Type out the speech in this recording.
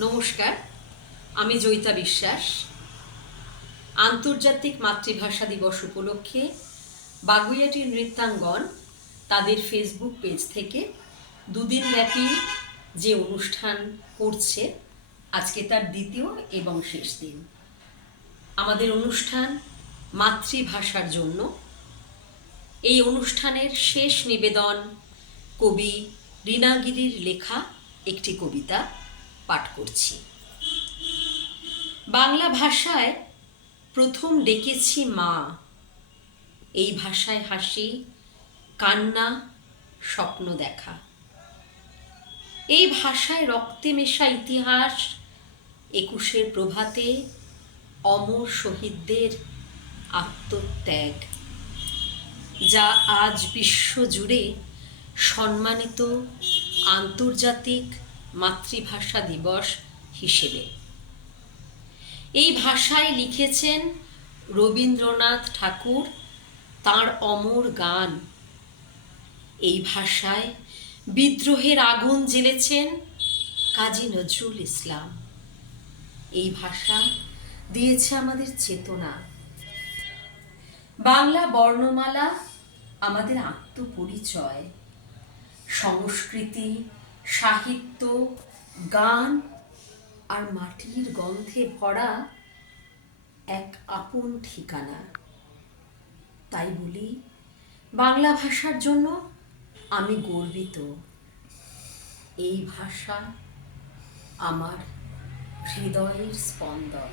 নমস্কার, আমি জয়িতা বিশ্বাস। আন্তর্জাতিক মাতৃভাষা দিবস উপলক্ষে বাগুইআটির নৃত্যাঙ্গন তাদের ফেসবুক পেজ থেকে দুদিনব্যাপী যে অনুষ্ঠান করছে, আজকে তার দ্বিতীয় এবং শেষ দিন। আমাদের অনুষ্ঠান মাতৃভাষার জন্য। এই অনুষ্ঠানের শেষ নিবেদন কবি রীনাগিরির লেখা একটি কবিতা পাঠ করছি। বাংলা ভাষায় প্রথম ডেকেছি মা, এই ভাষায় হাসি, কান্না, স্বপ্ন দেখা। এই ভাষায় রক্তে মেশা ইতিহাস, একুশের প্রভাতে অমর শহীদদের আত্মত্যাগ, যা আজ বিশ্বজুড়ে সম্মানিত আন্তর্জাতিক মাতৃভাষা দিবস হিসেবে। এই ভাষায় লিখেছেন রবীন্দ্রনাথ ঠাকুর তাঁর অমর গান। এই ভাষায় বিদ্রোহের আগুন জ্বেলেছেন কাজী নজরুল ইসলাম। এই ভাষা দিয়েছে আমাদের চেতনা। বাংলা বর্ণমালা আমাদের আত্মপরিচয়, সংস্কৃতি, সাহিত্য, গান আর মাটির গন্ধে ভরা এক আপন ঠিকানা। তাই বলি, বাংলা ভাষার জন্য আমি গর্বিত। এই ভাষা আমার হৃদয়ের স্পন্দন।